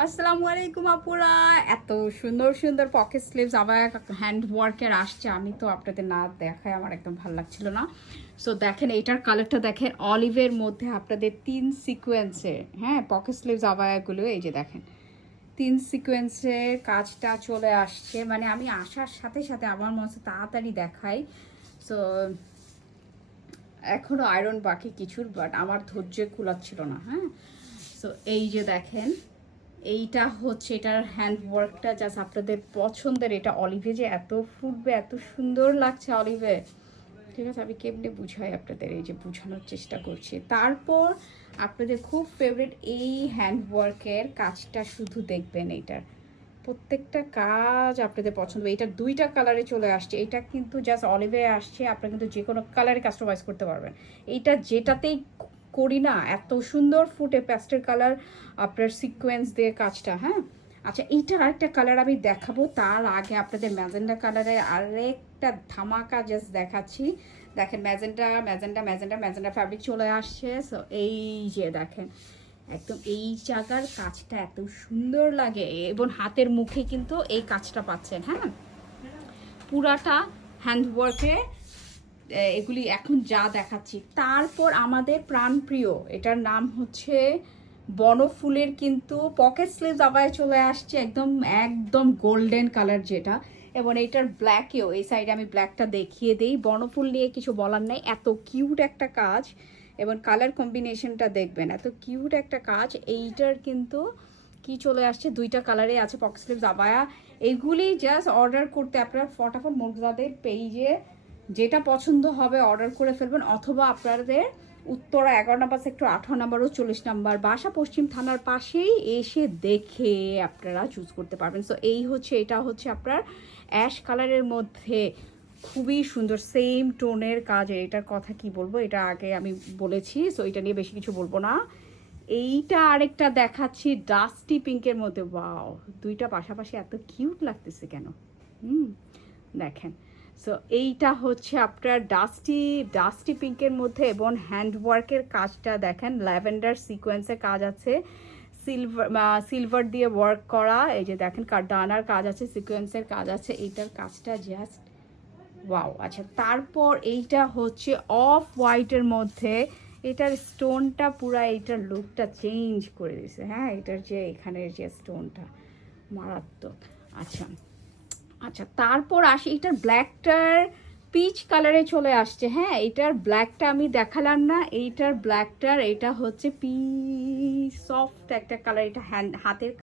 আসসালামু আলাইকুম আপুরা। এত সুন্দর সুন্দর পকেট স্লিভস আবার হ্যান্ড ওয়ার্কের আসছে, আমি তো আপনাদের না দেখায় আমার একদম ভালো লাগছিল না। সো দেখেন এইটার কালারটা দেখেন, অলিভের মধ্যে আপনাদের 3 সিকোয়েন্সের হ্যাঁ পকেট স্লিভস আবায়াগুলো, এই যে দেখেন 3 সিকোয়েন্সের কাজটা চলে আসছে। মানে আমি আসার সাথে সাথে আমার মনে হচ্ছে তাড়াতাড়ি দেখাই। সো এখনও আয়রন বাকি কিছুর, বাট আমার ধৈর্য কুলাচ্ছিল না। হ্যাঁ, সো এই যে দেখেন এইটা হচ্ছে এটার হ্যান্ড ওয়ার্কটা জাস্ট আপনাদের পছন্দের। এটা অলিভে যে এত ফুটবে, এত সুন্দর লাগছে অলিভে, ঠিক আছে আমি কেমনে বুঝাই আপনাদের, এই যে বোঝানোর চেষ্টা করছি। তারপর আপনাদের খুব ফেভারিট এই হ্যান্ড ওয়ার্কের কাজটা শুধু দেখবেন, এইটার প্রত্যেকটা কাজ আপনাদের পছন্দ। এটার 2টা কালারে চলে আসছে, এটা কিন্তু জাস্ট অলিভে আসছে, আপনারা কিন্তু যে কোনো কালারে কাস্টমাইজ করতে পারবেন। এইটা যেটাতেই করি না এত সুন্দর ফুটে প্যাস্টেল কালার আপনার সিকোয়েন্স দিয়ে কাজটা। হ্যাঁ, আচ্ছা এইটার আরেকটা কালার আমি দেখাবো, তার আগে আপনাদের ম্যাজেন্ডা কালারের আরেকটা ধামাকা জাস্ট দেখাচ্ছি। দেখেন magenta magenta magenta magenta fabric চলে আসছে। সো এই যে দেখেন একদম এই জায়গার কাজটা এত সুন্দর লাগে, এবং হাতের মুখে কিন্তু এই কাজটা পাচ্ছেন। হ্যাঁ, পুরাটা হ্যান্ডওয়ার্কে এগুলি এখন যা দেখাচ্ছি। তারপর আমাদের প্রাণপ্রিয়, এটার নাম হচ্ছে বনফুলের কিন্তু পকেট স্লিভস আবার চলে আসছে, একদম একদম গোল্ডেন কালার যেটা, এবং এটার ব্ল্যাকেও এই সাইডে আমি ব্ল্যাকটা দেখিয়ে দিই। বনফুল নিয়ে কিছু বলার নেই, এত কিউট একটা কাজ, এবং কালার কম্বিনেশনটা দেখবেন এত কিউট একটা কাজ। এইটার কিন্তু কি চলে আসছে, 2টা কালারে আছে পকেট স্লিভস আবায়া। এইগুলি জাস্ট অর্ডার করতে আপনার ফটাফট মুগ্ধাদের পেজে যেটা পছন্দ হবে অর্ডার করে ফেলবেন, অথবা আপনাদের উত্তরা 11 নম্বর সেক্টর 18 নম্বর ও 40 নম্বর বাসা পশ্চিম থানার পাশেই এসে দেখে আপনারা চুজ করতে পারবেন। সো এই হচ্ছে, এটা হচ্ছে আপনার অ্যাশ কালারের মধ্যে খুবই সুন্দর সেম টোনের কাজ। এটার কথা কি বলবো, এটা আগে আমি বলেছি, সো এটা নিয়ে বেশি কিছু বলবো না। এইটা আরেকটা দেখাচ্ছি ডাস্টি পিঙ্কের মধ্যে, ওয়াও 2টা পাশাপাশি এত কিউট লাগতেছে কেন। দেখেন, সো এইটা হচ্ছে আপনার ডাস্টি ডাস্টি পিঙ্কের মধ্যে, এবং হ্যান্ড ওয়ার্কের কাজটা দেখেন, ল্যাভেন্ডার সিকোয়েন্সের কাজ আছে, সিলভার দিয়ে ওয়ার্ক করা, এই যে দেখেন ডানার কাজ আছে, সিকোয়েন্সের কাজ আছে, এইটার কাজটা জাস্ট ওয়াও। আচ্ছা তারপর এইটা হচ্ছে অফ হোয়াইটের মধ্যে, এটার স্টোনটা পুরা এইটার লুকটা চেঞ্জ করে দিছে। হ্যাঁ, এটার যে এখানের যে স্টোনটা মারাত্মক। আচ্ছা আচ্ছা তারপর আসি, এটার ব্ল্যাকটার পিচ কালারে চলে আসছে। হ্যাঁ, এটার ব্ল্যাকটা আমি দেখালাম না, এইটার ব্ল্যাকটার এটা হচ্ছে সফট একটা কালার, এটা হাতের